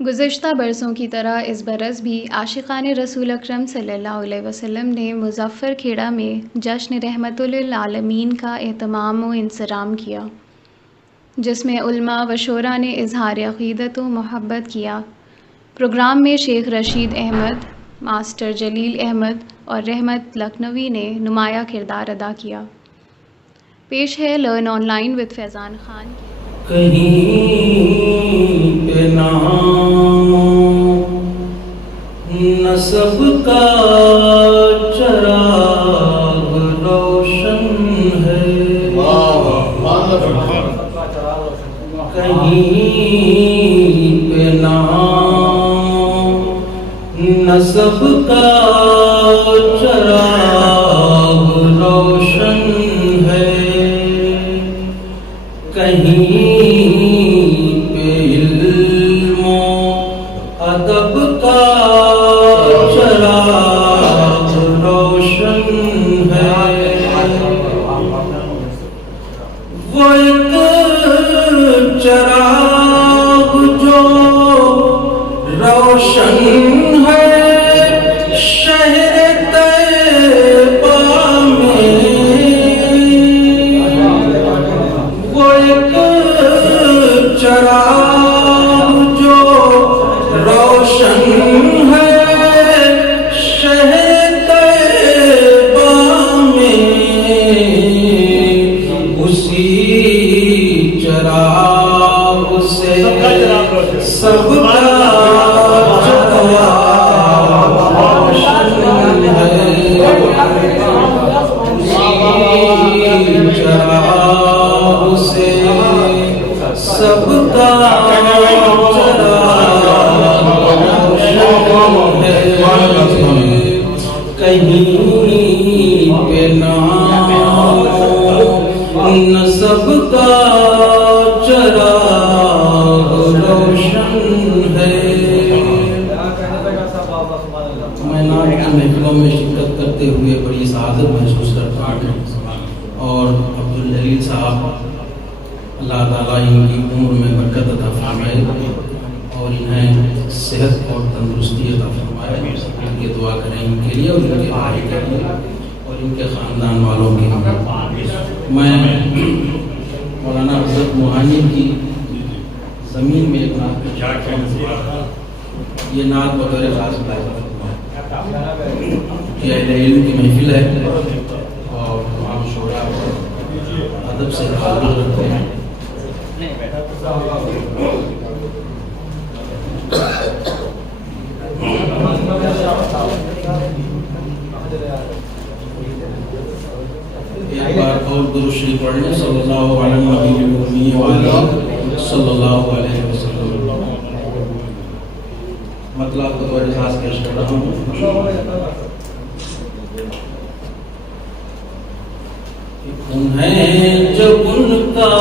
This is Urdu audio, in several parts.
گزشتہ برسوں کی طرح اس برس بھی عاشقان رسول اکرم صلی اللہ علیہ وسلم نے مظفر کھیڑا میں جشن رحمت للعالمین کا اہتمام و انصرام کیا، جس میں علماء و شعراء نے اظہار عقیدت و محبت کیا۔ پروگرام میں شیخ رشید احمد، ماسٹر جلیل احمد اور رحمت لکھنوی نے نمایاں کردار ادا کیا۔ پیش ہے لرن آن لائن وتھ فیضان خان کی کہیں پہ نام نسب کا چراغ روشن ہے، کہیں پہ نام نسب کا چراغ روشن ہے، کہیں پہ علم و ادب کا چراغ روشن ہے، وہ ایک چراغ جو روشن ہے شہر طیبہ میں، وہ ایک چراغ جو روشن ہے شہر طیبہ میں، اسی چراغ سے سب کا چراغ روشن ہے، اسی چراغ سے سب کا چراغ روشن ہے، کہیں پہ نام نسب کا چراغ روشن ہے۔ میں نعت کی محفلوں میں شرکت کرتے ہوئے بڑی سعادت محسوس کرتا ہوں، اور عبدالجلیل صاحب اللہ تعالیٰ ان کی عمر میں برکت عطا فرمائے اور انہیں صحت اور تندرستی عطا فرمائے۔ ان کی دعا کریں ان کے لیے اور ان کے بھائی کے لیے اور ان کے خاندان والوں کے لیے۔ میں مولانا حضرت موہانی کی زمین میں ایک نعت کا چاہتا ہوں، یہ نعت بغیر خاص کہ اہل علم کی محفل ہے اور تمام شعراء ادب سے تعلق رکھتے ہیں۔ ایک بار اور درود شریف پڑھیں، صلی اللہ علیہ وآلہ صلی اللہ علیہ وسلم۔ مطلب بطور خاص پیش کر رہا ہوں۔ انہیں جب ان کا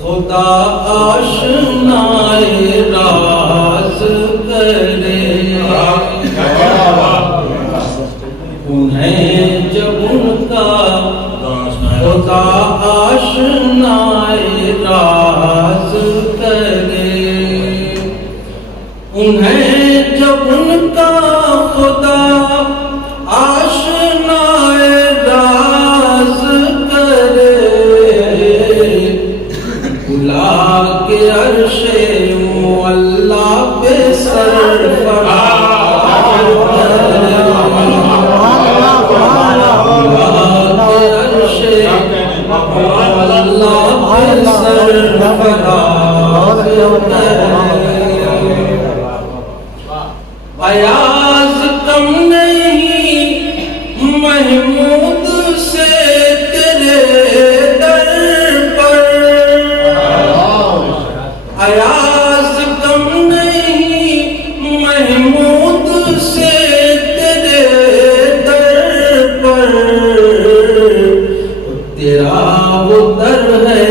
خدا آشنائے راز کرے، انہیں جب ان کا خدا آشنائے راز کرے، انہیں جب ان کا خدا آشنائے راز کرے، بلا کے عرش معلا پہ سرفراز کرے، بلا کے عرش معلا پہ سرفراز کرے، ایاز کم نہیں محمود سے تیرے در پر، ایاز کم نہیں محمود سے تیرے در پر، تیرا وہ در ہے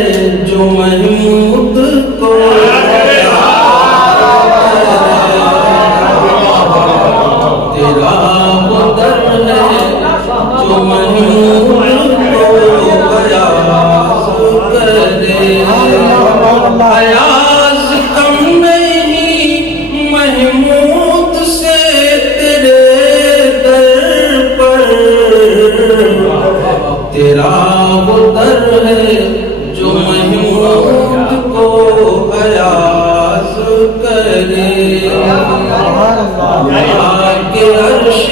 جو محمود کو ایاز کم نہیں تیرا وہ در ہے جو محمود کو ایاز کرے، کہ عرش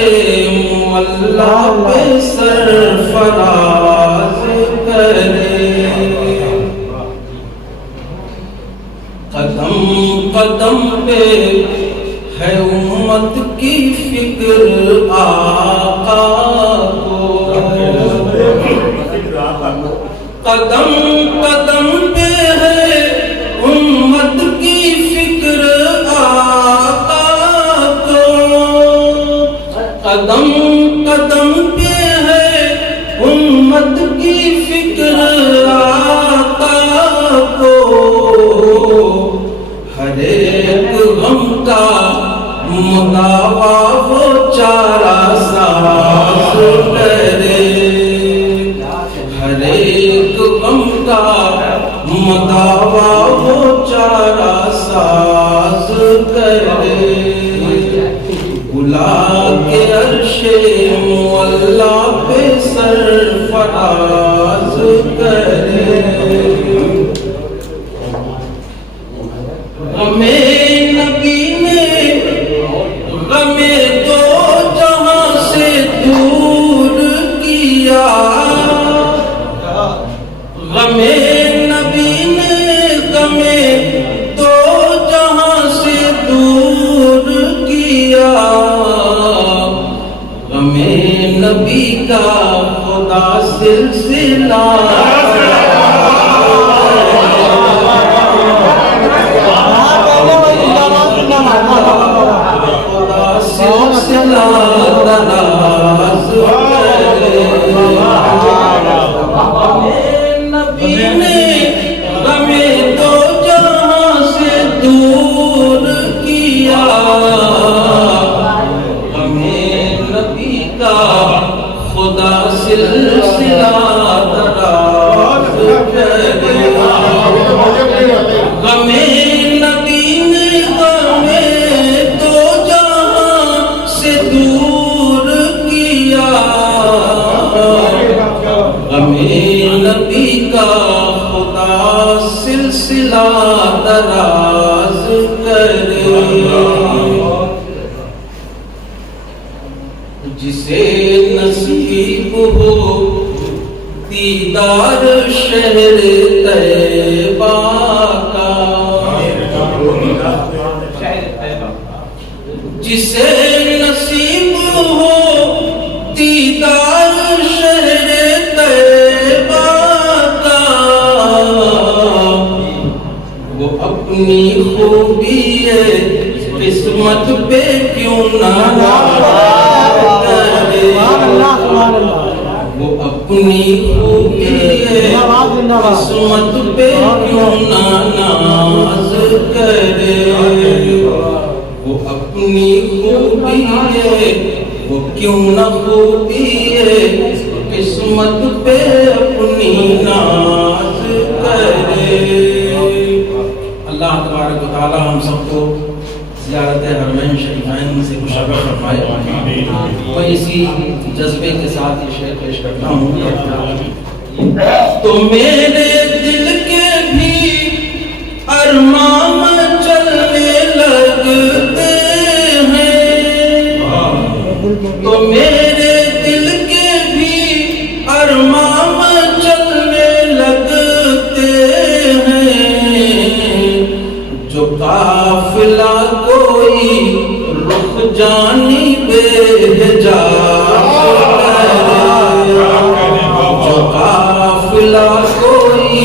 معلا پہ سرفراز کرے، قدم قدم پہ ہے امت کی فکر آقا کو، قدم قدم پہ ہے امت کی فکر آقا کو، قدم قدم پہ ہے امت کی فکر آقا کو، ہر ایک غم کا مداوا وہ چارہ ساز کرے، ہر ایک غم کا مداوا وہ چارہ ساز کرے، بلا کے عرش معلا پہ سرفراز کرے، ہمیں نبی نے غمِ دو جہاں سے دور کیا، غمِ نبی نے غمِ دو جہاں سے دور کیا، غمِ نبی کا خدا سلسلہ دراز کرے، نبی نے غمِ دو جہاں سے دور کیا، غمِ نبی کا خدا سلسلہ دراز کرے، غمِ نبی نے غمِ دو جہاں سے دور کیا، غمِ نبی کا خدا سلسلہ دراز کرے، جسے نصیب ہو دیدار شہر طیبہ کا، جسے نصیب ہو دیدار شہر طیبہ کا، وہ اپنی خوبی قسمت پہ کیوں نہ کرے، وہ اپنی خوبی قسمت پہ کیوں نہ ناز کرے، وہ اپنی خوبی ہے وہ کیوں نہ خوبی ہے قسمت پہ اپنی ناز کرے۔ اللہ تبارک و تعالی ہم سب کو زیارت حرمین شریفین سے مشرف فرمائے۔ میں اسی جذبے کے ساتھ یہ شعر پیش کرتا ہوں۔ تو میرے دل کے بھی ارمان چلنے لگتے ہیں، تو میرے دل کے بھی ارمان چلنے لگتے ہیں، جو قافلہ کوئی رخ جانب حجاز کرے، جو قافلہ کوئی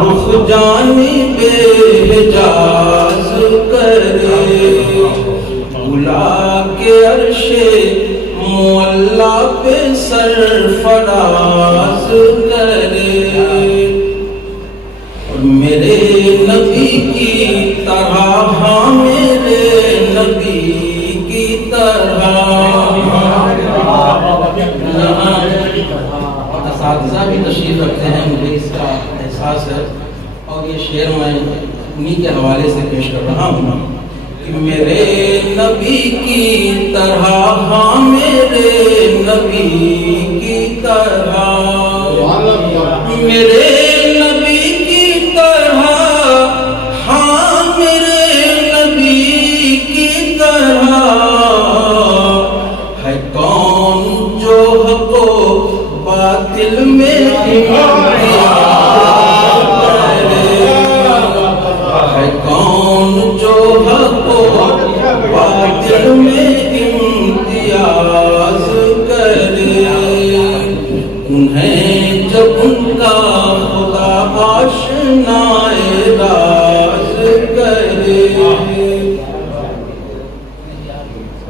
رخ جانب حجاز کرے، بلا کے عرش معلا پہ سرفراز کرے، اور میرے نبی کی طرح، ہاں میرے نبی کی طرح۔ اساتذہ بھی تشریف رکھتے ہیں، مجھے اس کا احساس ہے، اور یہ شعر میں انہی کے حوالے سے پیش کر رہا ہوں کہ میرے نبی کی طرح، ہاں میرے نبی کی طرح، میرے نبی کی طرح، ہاں میرے نبی کی طرح ہے کون جو حق و باطل میں ہے کون جو حق و باطل میں امتیاز کرے، انہیں جب ان کا خدا آشنائے راز کرے،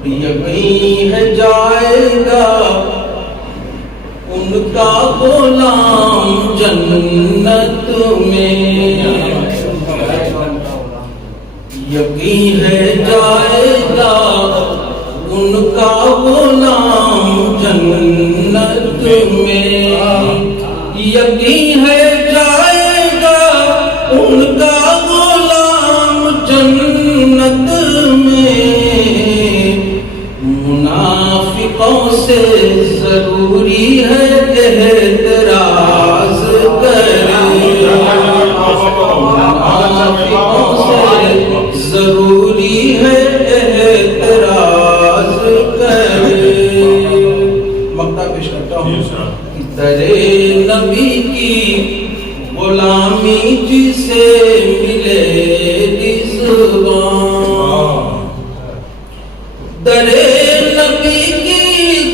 یقین ہے جائے گا ان کا غلام جنت میں، یقین ہے جائے گا ان کا غلام جنت میں، یقین ہے جائے گا ان کا غلام جنت میں، منافقوں سے ضروری ہے احتراز کرے، منافقوں سے ضروری ہے احتراز کرے۔ مقطع پیش کرتا ہوں کہ درے نبی کی غلامی جسے ملے رضوان، درے نبی کی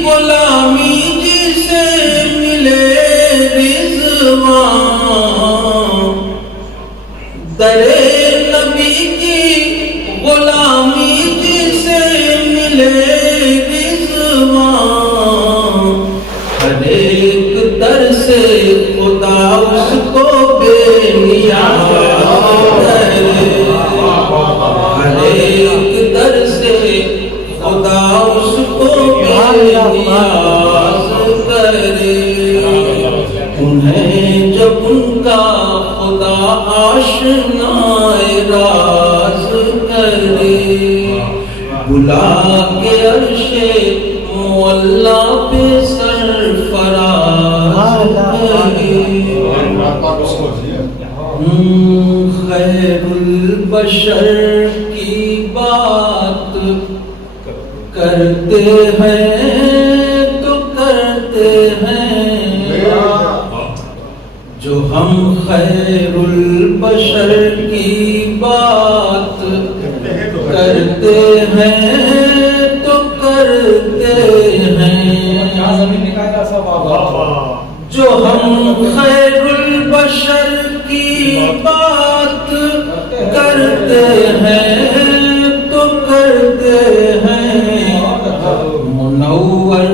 غلامی جسے ملے رضوان، درے نبی کی غلامی جسے ملے رضوان، ہر ایک در سے خدا اس کو بے نیاز کرے، ہر ایک در سے خدا اس کو بے نیاز کرے، انہیں جب ان کا خدا آشنائے راز کرے، بلا کے عرش معلا پہ سرفراز کرے، خیر البشر کی بات کرتے ہیں تو کرتے ہیں، جو ہم خیر البشر کی بات کرتے ہیں تو کرتے ہیں، جو ہم خیر البشر کی بات کرتے ہیں تو کرتے ہیں، منور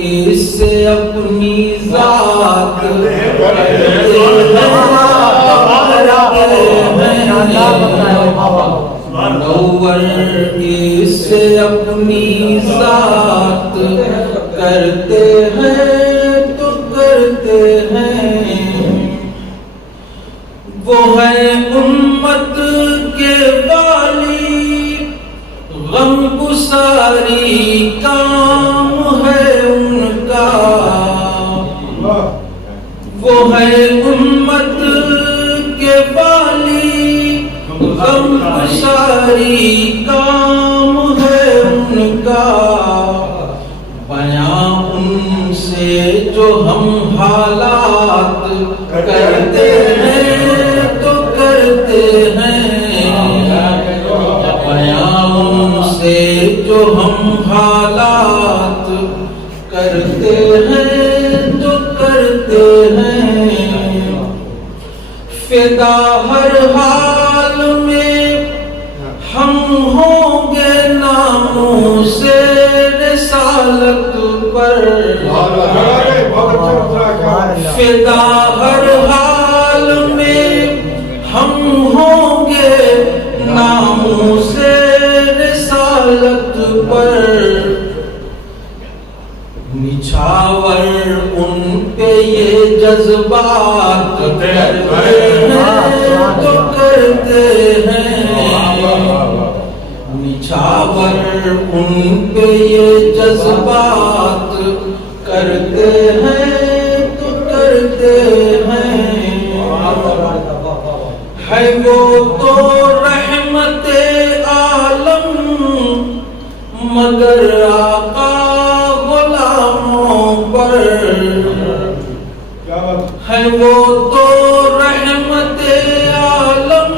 اس سے اپنی ذات کرتے ہیں، منور اس سے اپنی ذات کرتے ہیں تو کرتے ہیں، وہ ہے امت کے والی، غم گساری کام ہے ان کا، وہ ہے امت کے والی، غم گساری کام ہے ان کا، بیاں ان سے جو ہم حالات کرتے ہیں تو کرتے ہیں، بیاں ان سے جو ہم حالات کرتے ہیں تو کرتے ہیں، فدا ہر حال میں ہم ہوں گے ناموں سے رسالت پر، فدا ہر حال میں ہم ہوں گے ناموں سے رسالت پر، نچھاور ان پہ یہ جذبات کرتے ہیں تو کرتے ہیں، ان پہ یہ جذبات کرتے ہیں تو کرتے ہیں، ہے وہ تو رحمت عالم مگر آقا غلاموں پر، ہے وہ تو رحمت عالم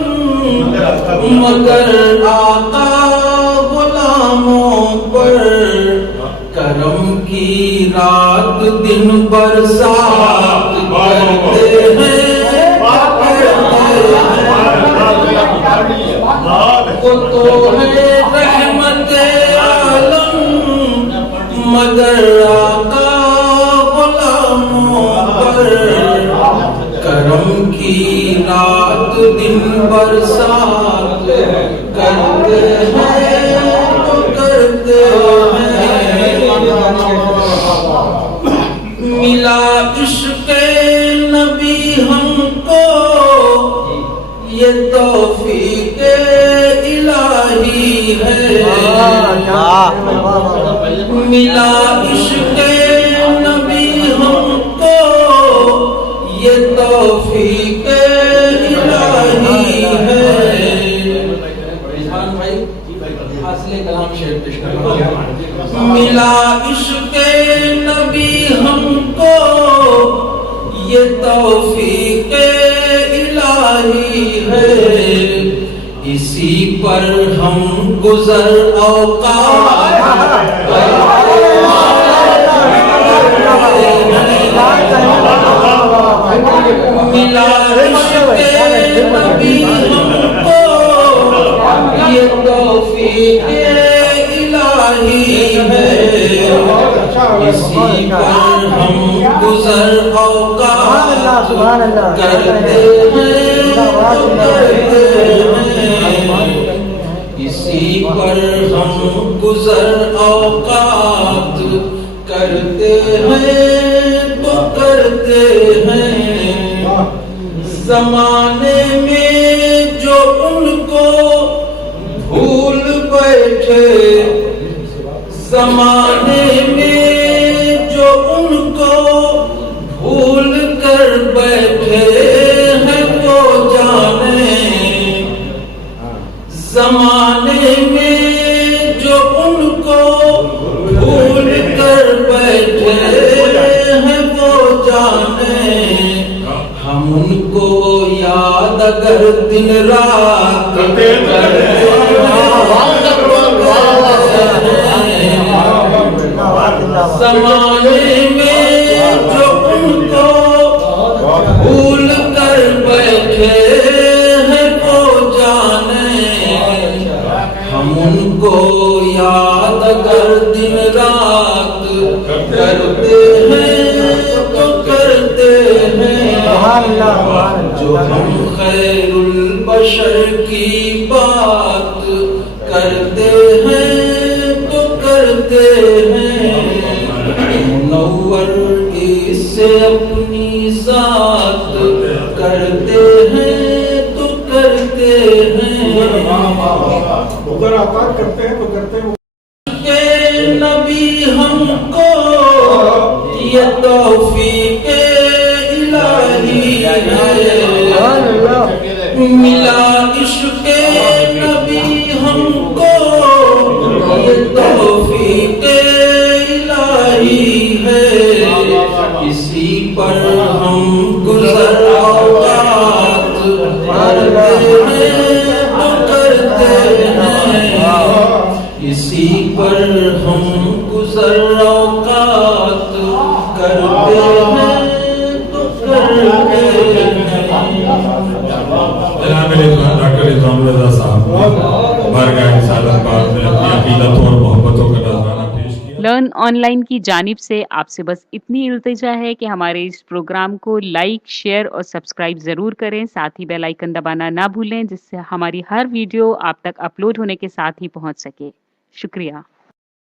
مگر آقا غلاموں پر، کرم کی رات دن برسات کرتے ہیں، وہ تو ہے رحمت عالم مگر آقا غلاموں پر، کرم کی رات دن برسات کرتے ہیں تو کرتے ہیں، ملا عشق نبی ہم کو یہ توفیق الہی ہے، ملا عشق نبی ہم کو یہ توفیق الہی ہے، ملا عشق نبی ہم کو یہ توفیق الہی ہے، اسی پر ہم گزر اوقات ملا عشق نبی ہم کو یہ توفیق الہی ہے، اسی پر ہم گزر اوقات کرتے ہیں تو کرتے ہیں، اسی پر ہم گزر اوقات کرتے ہیں تو کرتے ہیں، زمانے میں جو ان کو بھول بیٹھے، زمانے میں جو ان کو بھول کر بیٹھے ہیں وہ جانے، زمانے میں جو ان کو بھول کر بیٹھے ہیں وہ جانے، ہم ان کو یاد اگر دن رات کرتے زمانے میں جو ان کو بھول کر بیٹھے ہیں وہ جانے، ہم ان کو یاد اگر دن رات کرتے ہیں تو کرتے ہیں، جو ہم خیر البشر کی بات کرتے ہیں تو کرتے ہیں، منور اس سے اپنی ذات کرتے ہیں تو کرتے ہیں، اگر عطا کرتے ہیں تو کرتے ہیں، کہ نبی ہم کو یہ توفیق الہی ہے، ملا عشق نبی ہم کو یہ توفیق الہی ہے، اسی پر ہم گزر اوقات کرتے ہیں تو کرتے ہیں، اسی پر ہم گزر اوقات کرتے ہیں تو کرتے ہیں۔ جناب ڈاکٹر رضوان رضا صاحب بارگاہ رسالت پاک میں اپنی عقیدت اور محبتوں کا نذرانہ پیش کیا۔ لرن آن لائن کی جانب سے آپ سے بس اتنی التجا ہے کہ ہمارے اس پروگرام کو لائک، شیئر اور سبسکرائب ضرور کریں، ساتھ ہی بیل آئیکن دبانا نہ بھولیں، جس سے ہماری ہر ویڈیو آپ تک اپلوڈ ہونے کے ساتھ ہی پہنچ سکے۔ شکریہ۔